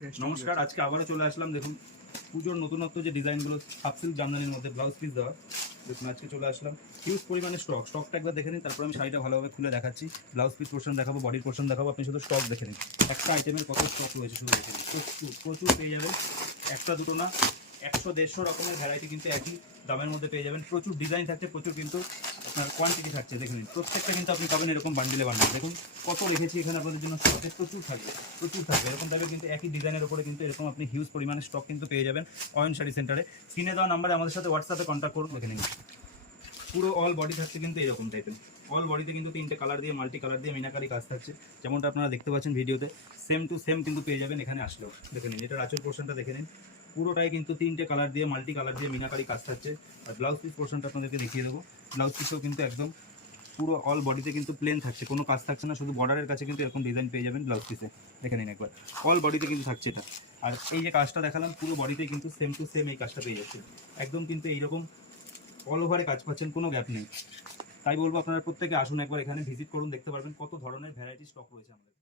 নমস্কার, আজকে আবারও চলে আসলাম। দেখুন পুজোর নতুনত্ব যে ডিজাইনগুলো হাফ সিল্ক জামদানির মধ্যে ব্লাউজ পিস দেওয়া, দেখুন আজকে চলে আসলাম। হিউজ পরিমাণে স্টকটা একবার দেখে নিন, তারপর আমি শাড়িটা ভালোভাবে খুলে দেখাচ্ছি। ব্লাউজ পিস পোর্শন দেখাবো, বডির পোর্শন দেখাবো, আপনি শুধু স্টক দেখে নিন। একটা আইটেমের কত স্টক রয়েছে শুধু দেখে নিন। প্রচুর প্রচুর পেয়ে যাবেন, একটা দুটো না 100-150 রকমের ভ্যারাইটি কিন্তু একই দামের মধ্যে পেয়ে যাবেন। প্রচুর ডিজাইন থাকছে, প্রচুর কিন্তু আপনার কোয়ান্টিটি থাকছে। দেখে নিন, প্রত্যেকটা কিন্তু আপনি পাবেন এরকম বান্ডিলে বান্ডিল। দেখুন কত রেখেছি এখানে আপনাদের জন্য, স্টকে প্রচুর থাকবে, প্রচুর থাকবে। এরকম টাইপের কিন্তু একই ডিজাইনের উপরে কিন্তু এরকম আপনি হিউজ পরিমাণে স্টক কিন্তু পেয়ে যাবেন অয়ন শাড়ি সেন্টারে। স্ক্রিনে দেওয়া নাম্বারে আমাদের সাথে হোয়াটসঅ্যাপে কন্ট্যাক্ট করুন। দেখে নিন পুরো অল বডি থাকছে কিন্তু এরকম টাইপের। অল বডিতে কিন্তু 3টে কালার দিয়ে, মাল্টি কালার দিয়ে মিনাকারি কাজ থাকছে, যেমনটা আপনারা দেখতে পাচ্ছেন ভিডিওতে। সেম টু সেম কিন্তু পেয়ে যাবেন এখানে আসলেও। দেখে নিন, এটার আঁচল পোর্শনটা দেখে নিন, পুরোটাই কিন্তু 3টে কালার দিয়ে, মাল্টি কালার দিয়ে মিনাকারি কাজ থাকছে। আর ব্লাউজ পিস পোর্শনটা আপনাদেরকে দেখিয়ে দেবো। ব্লাউজ পিসও কিন্তু একদম পুরো অল বডিতে কিন্তু প্লেন থাকছে, কোনো কাজ থাকছে না, শুধু বর্ডারের কাছে কিন্তু এরকম ডিজাইন পেয়ে যাবেন ব্লাউজ পিসে। দেখে নিন একবার, অল বডিতে কিন্তু থাকছে এটা। আর এই যে কাজটা দেখালাম, পুরো বডিতে কিন্তু সেম টু সেম এই কাজটা পেয়ে যাচ্ছে। একদম কিন্তু এইরকম অল ওভারে কাজ পাচ্ছেন, কোনো গ্যাপ নেই। তাই বলবো আপনারা প্রত্যেকে আসুন, একবার এখানে ভিজিট করুন, দেখতে পারবেন কত ধরনের ভ্যারাইটি স্টক রয়েছে আমাদের।